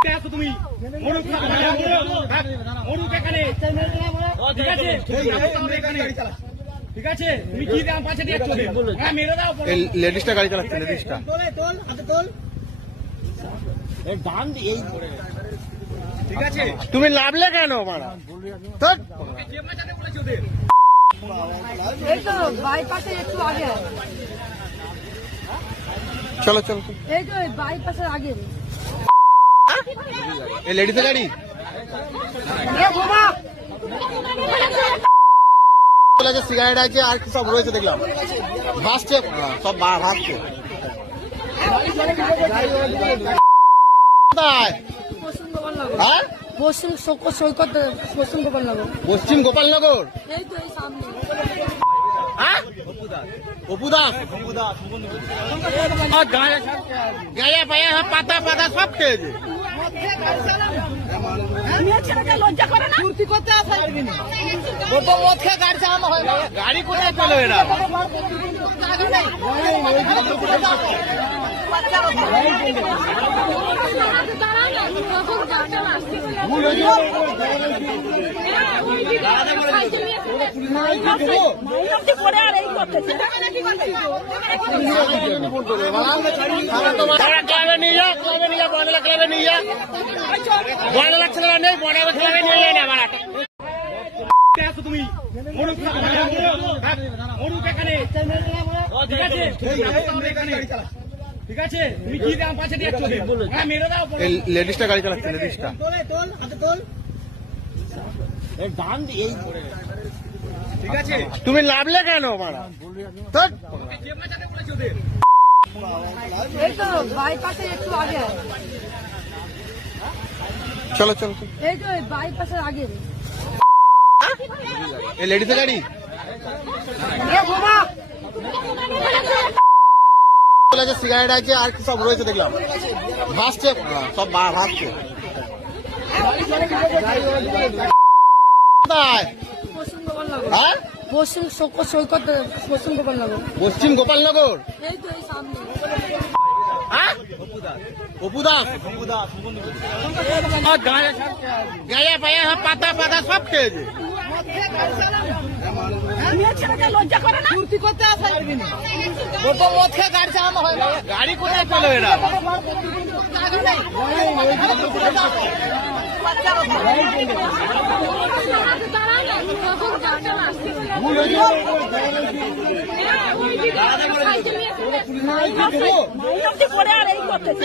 তুমি ঠিক আছে, তুমি কি দাম পাচ্ছে মেরে দাও। লেডিসটা গাড়ি চালাচ্ছে, লেডিসটা ঠিক আছে। তুমি নামলে কেন মারা? এই তো বাইপাসের একটু আগে, চলো চলো। এই তো বাইপাসের আগে এই লেডিসের গাড়ি সিগারেট আছে আর কি সব রয়েছে দেখলাম, ভাসছে সব ভাসছে। হ্যাঁ, পশ্চিম সৈকত, পশ্চিম গোপালনগর। পশ্চিম গোপালনগর। এই তো এই সামনে। হ্যাঁ, অপু দাস গায়ে পায়ে পাতা পাতা সব খেয়েছে। লজ্জা করে না, ফুর্তি করতে আসে মদ খেয়ে গাড়ি চালানো হয় না। গাড়ি কোথায় পেলো এরা? ক্লাবে নিয়ে যা, ক্লাবে নিয়ে যা, বড়লা ক্লাবে নিয়ে যা। বড়লা ছেলেরা নেই, বড় ক্লাবে নিয়ে যায় না আমার। তুমি এখানে ঠিক আছে, ঠিক আছে, তুমি কি দাম পাচ্ছে মেরে দাও। লেডিসটা গাড়ি চালাচ্ছে, লেডিসটা ঠিক আছে। তুমি নামলে কেন মারা? এই তো বাইপাসের একটু আগে, চলো চলো। এই তো বাইপাসের আগে এই লেডিসের গাড়ি সিগারেট আছে আর কি সব রয়েছে দেখলাম, ভাসছে সব ভাসছে। পশ্চিম গোপালনগর। হ্যাঁ, পশ্চিম সৈকত, পশ্চিম গোপালনগর। পশ্চিম গোপালনগর। এই তো এই সামনে। হ্যাঁ, অপু দাস গায়ে পায়ে পাতা পাতা সব খেয়েছে। লজ্জা করে না, ফুর্তি করতে আসে মদ খেয়ে গাড়ি চালানো হয় না। গাড়ি কোথায় পেলো এরা? পরে আর এই করতেছে।